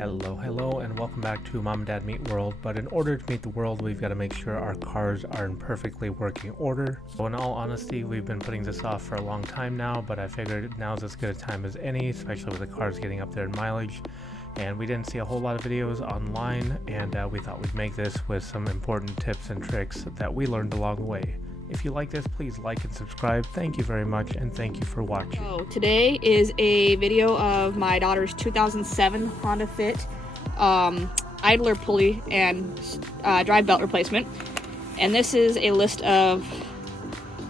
Hello, and welcome back to Mom and Dad Meet World. But in order to meet the world, we've got to make sure our cars are in perfectly working order. So in all honesty, we've been putting this off for a long time now, but I figured now's as good a time as any, especially with the cars getting up there in mileage. And we didn't see a whole lot of videos online, and we thought we'd make this with some important tips and tricks that we learned along the way. If you like this, please like and subscribe. Thank you very much, and thank you for watching. So today is a video of my daughter's 2007 Honda Fit idler pulley and drive belt replacement. And this is a list of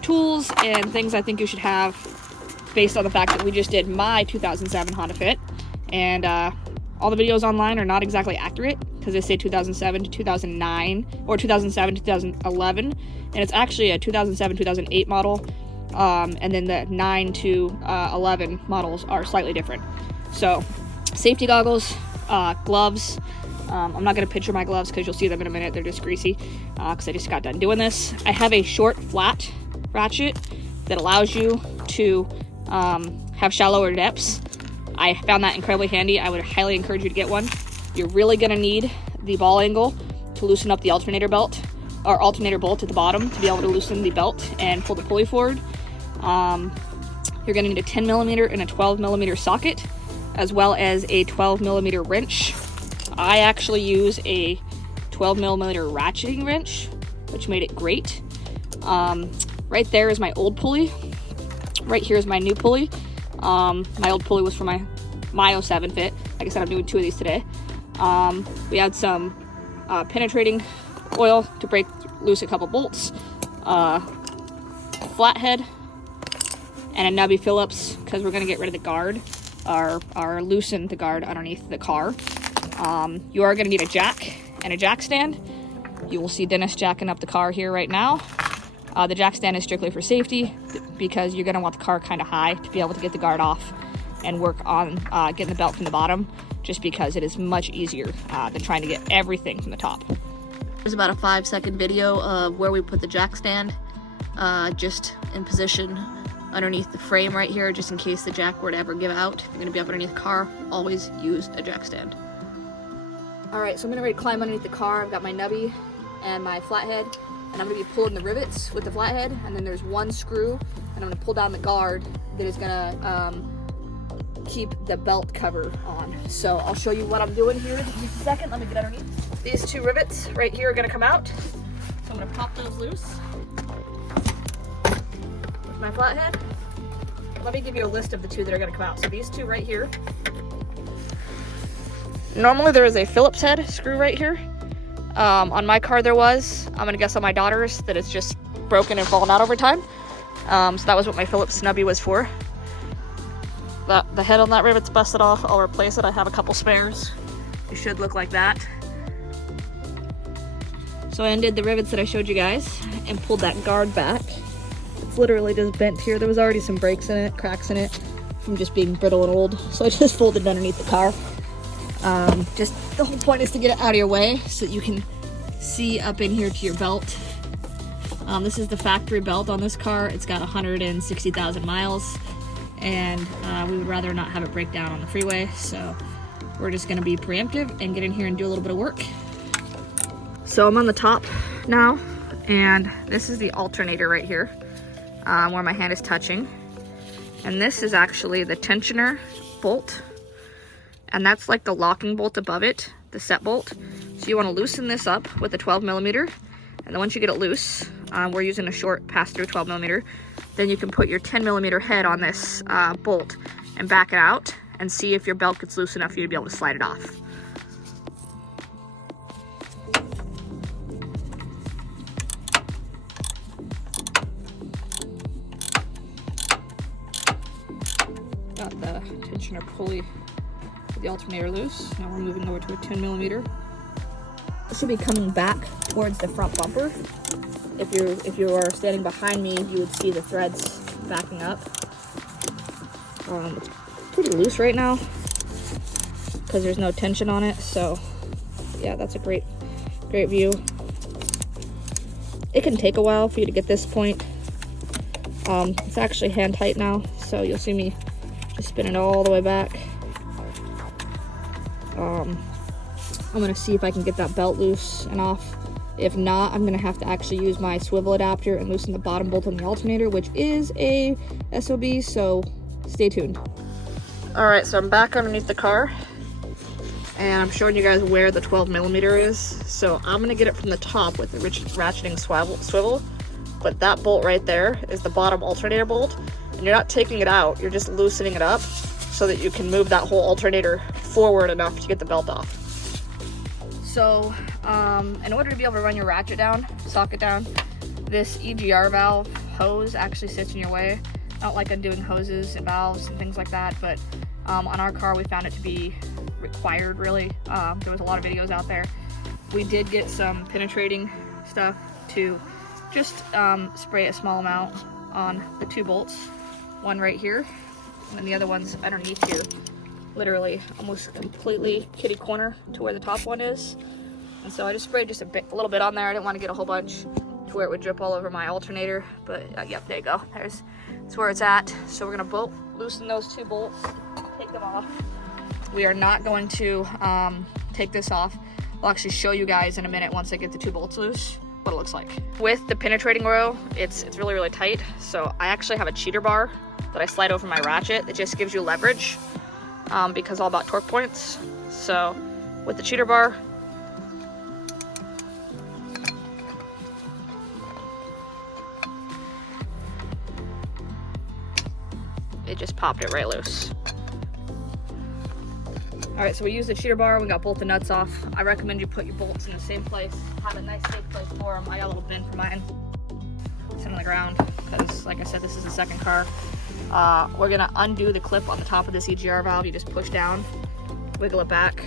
tools and things I think you should have based on the fact that we just did my 2007 Honda Fit. And all the videos online are not exactly accurate because they say 2007 to 2009 or 2007 to 2011. And it's actually a 2007-2008 model, and then the 9 to 11 models are slightly different. So, safety goggles, gloves. I'm not going to picture my gloves because you'll see them in a minute. They're just greasy because I just got done doing this. I have a short, flat ratchet that allows you to have shallower depths. I found that incredibly handy. I would highly encourage you to get one. You're really going to need the ball angle to loosen up the alternator belt. Or alternator bolt at the bottom to be able to loosen the belt and pull the pulley forward. You're going to need a 10mm and a 12mm socket, as well as a 12mm wrench. I actually use a 12mm ratcheting wrench, which made it great. Right there is my old pulley. Right here is my new pulley. My old pulley was for my 07 Fit. Like I said, I'm doing two of these today. We had some penetrating oil to break loose a couple bolts, flathead, and a nubby Phillips because we're going to get rid of the guard or loosen the guard underneath the car. You are going to need a jack and a jack stand. You will see Dennis jacking up the car here right now. The jack stand is strictly for safety because you're going to want the car kind of high to be able to get the guard off and work on getting the belt from the bottom, just because it is much easier than trying to get everything from the top. There's about a 5-second video of where we put the jack stand, just in position underneath the frame right here, just in case the jack were to ever give out. If you're going to be up underneath the car, always use a jack stand. Alright, so I'm going to climb underneath the car. I've got my nubby and my flathead, and I'm going to be pulling the rivets with the flathead, and then there's one screw, and I'm going to pull down the guard that is going to keep the belt cover on. So I'll show you what I'm doing here in just a second. Let me get underneath. These two rivets right here are going to come out. So I'm going to pop those loose with my flathead. Let me give you a list of the two that are going to come out. So these two right here. Normally there is a Phillips head screw right here. On my car there was. I'm going to guess on my daughter's that it's just broken and fallen out over time. So that was what my Phillips snubby was for. The head on that rivet's busted off. I'll replace it. I have a couple spares. It should look like that. So I undid the rivets that I showed you guys and pulled that guard back. It's literally just bent here. There was already some breaks in it, cracks in it from just being brittle and old. So I just folded it underneath the car. Just the whole point is to get it out of your way so that you can see up in here to your belt. This is the factory belt on this car. It's got 160,000 miles. And we would rather not have it break down on the freeway, so we're just going to be preemptive and get in here and do a little bit of work. So I'm on the top now, and this is the alternator right here, where my hand is touching. And this is actually the tensioner bolt, and that's like the locking bolt above it, the set bolt. So you want to loosen this up with a 12mm, and then once you get it loose, we're using a short pass-through 12mm, then you can put your 10mm head on this bolt and back it out and see if your belt gets loose enough for you to be able to slide it off. Got the tensioner pulley with the alternator loose. Now we're moving over to a 10mm. This should be coming back towards the front bumper. If you are standing behind me, you would see the threads backing up. It's pretty loose right now because there's no tension on it. So yeah, that's a great view. It can take a while for you to get this point. It's actually hand tight now, so you'll see me just spin it all the way back. I'm gonna see if I can get that belt loose and off. If not, I'm gonna have to actually use my swivel adapter and loosen the bottom bolt on the alternator, which is a SOB, so stay tuned. All right, so I'm back underneath the car and I'm showing you guys where the 12mm is. So I'm gonna get it from the top with the ratcheting swivel, but that bolt right there is the bottom alternator bolt, and you're not taking it out, you're just loosening it up so that you can move that whole alternator forward enough to get the belt off. So in order to be able to run your ratchet down, socket down, this EGR valve hose actually sits in your way. I don't like undoing hoses and valves and things like that, but on our car we found it to be required, really. There was a lot of videos out there. We did get some penetrating stuff to just spray a small amount on the 2 bolts, one right here and then the other one's underneath you, literally almost completely kitty corner to where the top one is. And so I just sprayed just a little bit on there. I didn't want to get a whole bunch to where it would drip all over my alternator, but yep, there you go. That's where it's at. So we're gonna loosen those 2 bolts, take them off. We are not going to take this off. I'll actually show you guys in a minute once I get the 2 bolts loose what it looks like. With the penetrating row, it's really, really tight. So I actually have a cheater bar that I slide over my ratchet. It just gives you leverage because all about torque points. So with the cheater bar, it just popped it right loose. All right, so we use the cheater bar, we got both the nuts off. I recommend you put your bolts in the same place, have a nice safe place for them. I got a little bin for mine, sitting on the ground, because like I said, this is the second car. We're gonna undo the clip on the top of this EGR valve. You just push down, wiggle it back.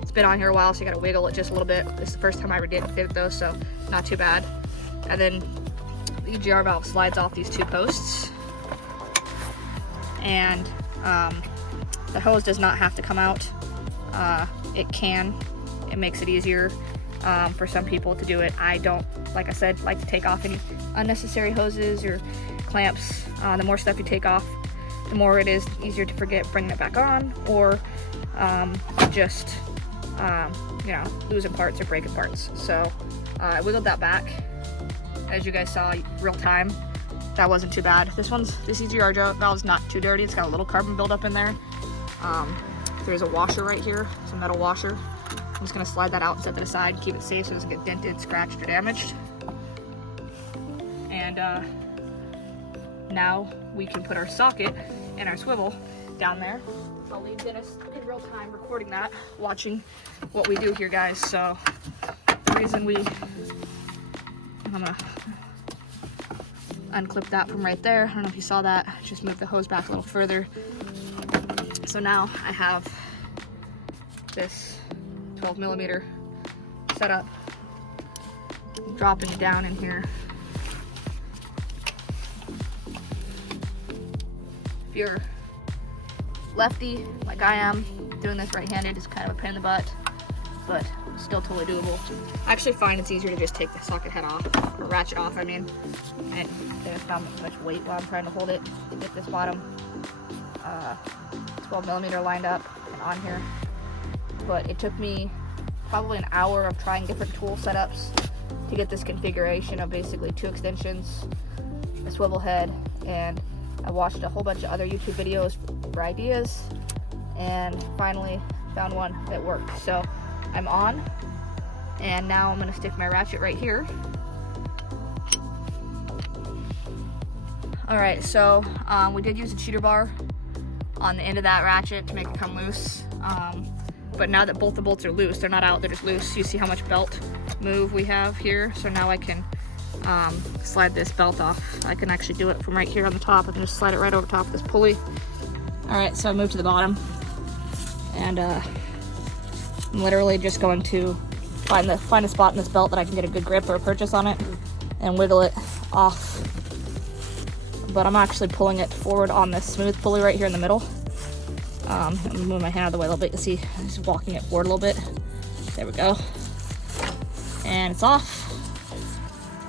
It's been on here a while, so you gotta wiggle it just a little bit. This is the first time I ever did it though, so not too bad. And then the EGR valve slides off these 2 posts. And the hose does not have to come out. It can. It makes it easier for some people to do it. I don't, like I said, like to take off any unnecessary hoses or clamps. The more stuff you take off, the more it is easier to forget bringing it back on, or just you know, losing parts or breaking parts. So I wiggled that back, as you guys saw real time. That wasn't too bad. This EGR valve's not too dirty. It's got a little carbon buildup in there. There's a washer right here, it's a metal washer. I'm just gonna slide that out and set that aside, keep it safe so it doesn't get dented, scratched, or damaged. And now we can put our socket and our swivel down there. I'll leave Dennis in real time recording that, watching what we do here, guys. So the reason I'm gonna unclip that from right there. I don't know if you saw that. Just move the hose back a little further. So now I have this 12mm set up, dropping down in here. If you're lefty like I am, doing this right-handed is kind of a pain in the butt, but still totally doable. I actually find it's easier to just take the socket head off, or ratchet off, I mean, and there's not much weight while I'm trying to hold it to get this bottom 12mm lined up and on here. But it took me probably an hour of trying different tool setups to get this configuration of basically 2 extensions, a swivel head, and I watched a whole bunch of other YouTube videos for ideas, and finally found one that worked. So I'm on, and now I'm going to stick my ratchet right here. Alright, so we did use a cheater bar on the end of that ratchet to make it come loose. But now that both the bolts are loose, they're not out, they're just loose. You see how much belt move we have here? So now I can slide this belt off. I can actually do it from right here on the top. I can just slide it right over top of this pulley. Alright, so I moved to the bottom, and I'm literally just going to find a spot in this belt that I can get a good grip or a purchase on it and wiggle it off. But I'm actually pulling it forward on this smooth pulley right here in the middle. I'm gonna move my hand out of the way a little bit. You see, I'm just walking it forward a little bit. There we go. And it's off.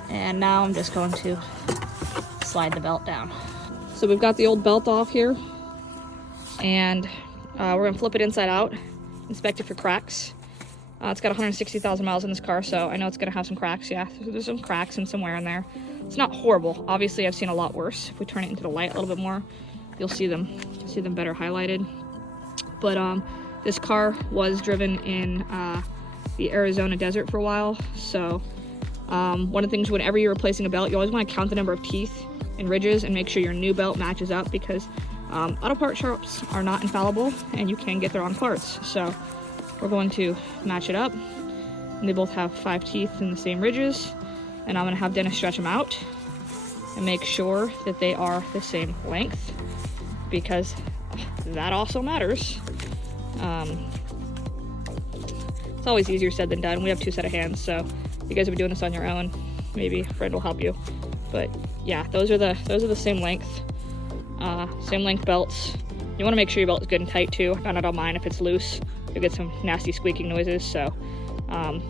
And now I'm just going to slide the belt down. So we've got the old belt off here, and we're gonna flip it inside out. inspect it for cracks. It's got 160,000 miles in this car, so I know it's gonna have some cracks. Yeah, there's some cracks and some wear in there. It's not horrible. Obviously, I've seen a lot worse. If we turn it into the light a little bit more, you'll see them better highlighted. But this car was driven in the Arizona desert for a while, so one of the things whenever you're replacing a belt, you always want to count the number of teeth and ridges and make sure your new belt matches up, because auto part shops are not infallible and you can get the wrong parts. So we're going to match it up, and they both have 5 teeth and the same ridges, and I'm going to have Dennis stretch them out and make sure that they are the same length, because that also matters. It's always easier said than done. We have 2 sets of hands, so you guys will be doing this on your own. Maybe a friend will help you. But yeah, those are the same length belts. You want to make sure your belt is good and tight too. I found out on mine, if it's loose, you'll get some nasty squeaking noises. So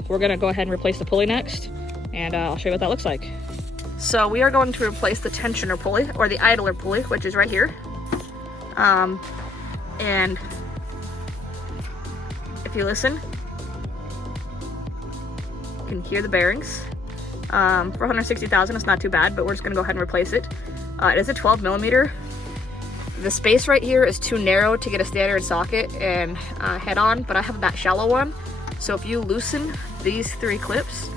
we're gonna go ahead and replace the pulley next, and I'll show you what that looks like. So we are going to replace the tensioner pulley, or the idler pulley, which is right here. And if you listen, you can hear the bearings. For 160,000, it's not too bad, but we're just gonna go ahead and replace it. It is a 12 millimeter. The space right here is too narrow to get a standard socket and head on, but I have that shallow one. So if you loosen these 3 clips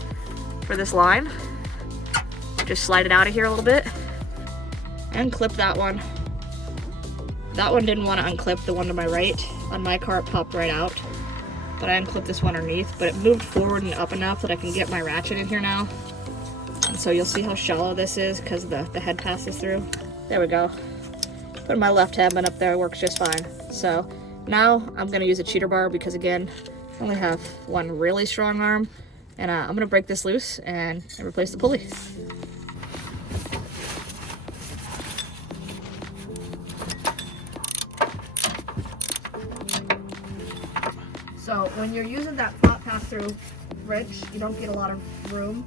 for this line, just slide it out of here a little bit and clip that one. That one didn't want to unclip, the one to my right. On my car, it popped right out. But I unclipped this one underneath, but it moved forward and up enough that I can get my ratchet in here now. And so you'll see how shallow this is because the head passes through. There we go. Put my left headband up there, works just fine. So now I'm gonna use a cheater bar because, again, I only have one really strong arm. And I'm gonna break this loose and replace the pulley. So when you're using that flat pass-through wrench, you don't get a lot of room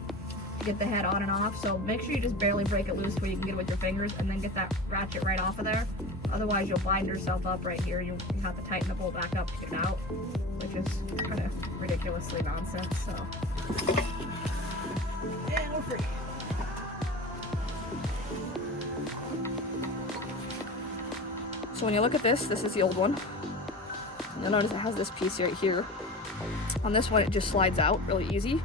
to get the head on and off. So make sure you just barely break it loose where you can get it with your fingers, and then get that ratchet right off of there. Otherwise, you'll bind yourself up right here. You have to tighten the bolt back up to get it out, which is kind of ridiculously nonsense. So, and we're free. So when you look at this is the old one. You'll notice it has this piece right here. On this one, it just slides out really easy.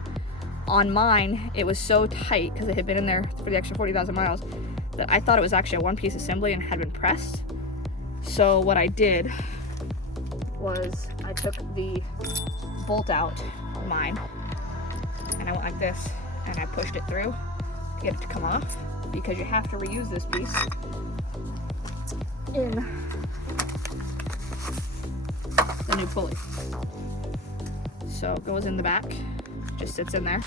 On mine, it was so tight because it had been in there for the extra 40,000 miles that I thought it was actually a one-piece assembly and had been pressed. So what I did was I took the bolt out of mine, and I went like this, and I pushed it through to get it to come off, because you have to reuse this piece in the new pulley. So it goes in the back, just sits in there.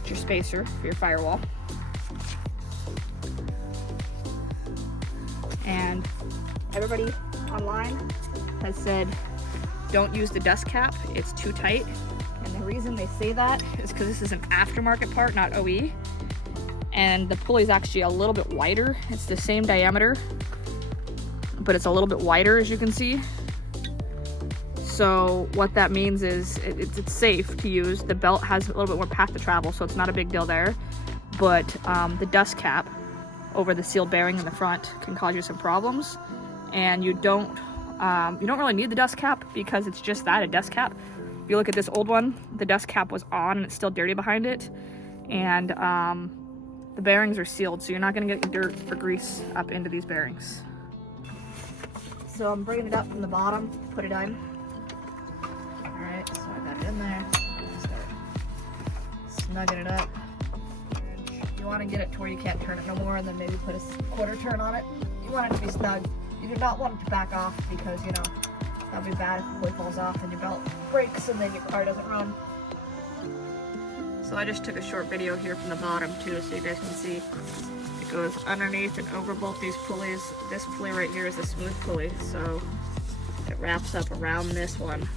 It's your spacer for your firewall. And everybody online has said don't use the dust cap, it's too tight. And the reason they say that is because this is an aftermarket part, not OE. And the pulley is actually a little bit wider. It's the same diameter, but it's a little bit wider, as you can see. So what that means is it's safe to use. The belt has a little bit more path to travel, so it's not a big deal there. But the dust cap over the sealed bearing in the front can cause you some problems. And you don't really need the dust cap because it's just that, a dust cap. If you look at this old one, the dust cap was on and it's still dirty behind it. And the bearings are sealed, so you're not gonna get dirt or grease up into these bearings. So I'm bringing it up from the bottom, put it on. Alright, so I got it in there. Start snugging it up. You want to get it to where you can't turn it no more, and then maybe put a quarter turn on it. You want it to be snug. You do not want it to back off, because, you know, that'll be bad if the pulley falls off and your belt breaks and then your car doesn't run. So I just took a short video here from the bottom too, so you guys can see it goes underneath and over both these pulleys. This pulley right here is a smooth pulley, so it wraps up around this one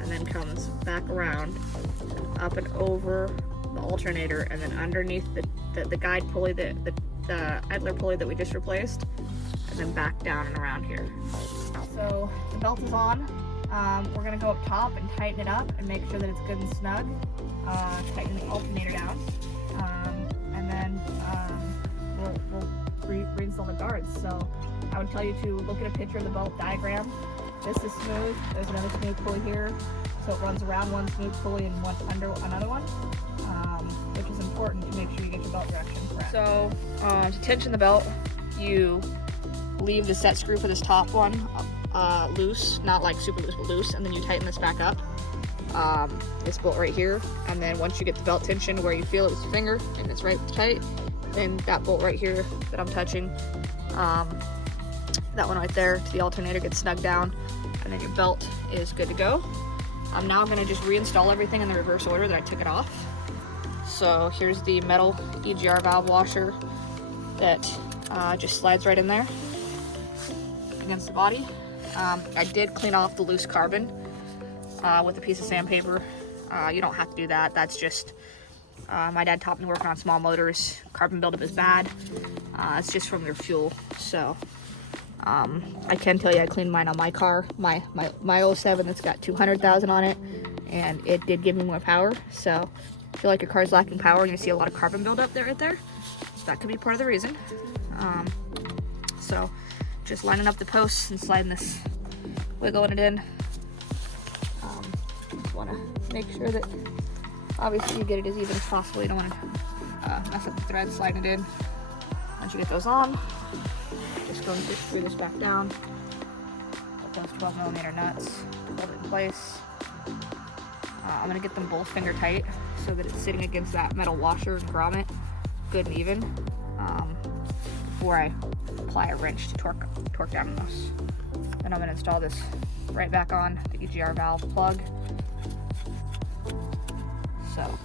and then comes back around, up and over the alternator, and then underneath the guide pulley, the idler pulley that we just replaced, and then back down and around here. So the belt is on. we're going to go up top and tighten it up and make sure that it's good and snug. Tighten the alternator down. And then we'll reinstall the guards. So I would tell you to look at a picture of the belt diagram. This is smooth. There's another smooth pulley here. So it runs around one smooth pulley and one under another one, which is important to make sure you get your belt direction correct. So to tension the belt, you leave the set screw for this top one loose, not like super loose, but loose, and then you tighten this back up. This bolt right here, and then once you get the belt tension where you feel it with your finger and it's right tight, then that bolt right here that I'm touching, that one right there to the alternator gets snugged down, and then your belt is good to go. I'm now going to just reinstall everything in the reverse order that I took it off. So here's the metal EGR valve washer that just slides right in there against the body. I did clean off the loose carbon with a piece of sandpaper. You don't have to do that. That's just, my dad taught me working on small motors. Carbon buildup is bad. It's just from their fuel. So I can tell you I cleaned mine on my car, my 07 that's got 200,000 on it, and it did give me more power. So if you feel like your car's lacking power and you see a lot of carbon buildup there, right there, that could be part of the reason. So just lining up the posts and sliding this, wiggling it in. Just want to make sure that obviously you get it as even as possible. You don't want to mess up the thread sliding it in. Once you get those on, just going to screw this back down. Put those 12mm nuts, hold it in place. I'm going to get them both finger tight so that it's sitting against that metal washer and grommet good and even before I apply a wrench to torque down those. Then I'm going to install this right back on the EGR valve plug. So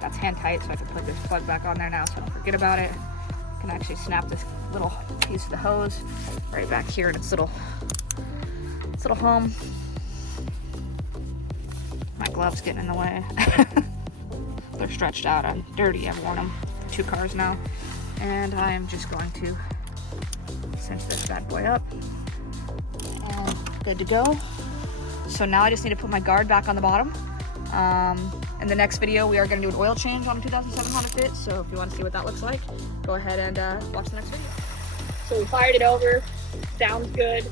that's hand tight, so I can put this plug back on there now so I don't forget about it. I can actually snap this little piece of the hose right back here in its little home. My gloves getting in the way. They're stretched out. I'm dirty. I've worn them for 2 cars now. And I'm just going to cinch this bad boy up. And good to go. So now I just need to put my guard back on the bottom. In the next video, we are going to do an oil change on a 2007 Honda Fit. So if you want to see what that looks like, go ahead and watch the next video. So we fired it over. Sounds good.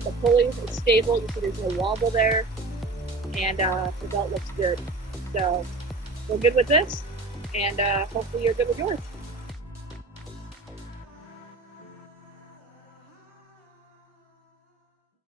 The pulley is stable. You see there's no wobble there. And the belt looks good. So we're good with this. And hopefully you're good with yours.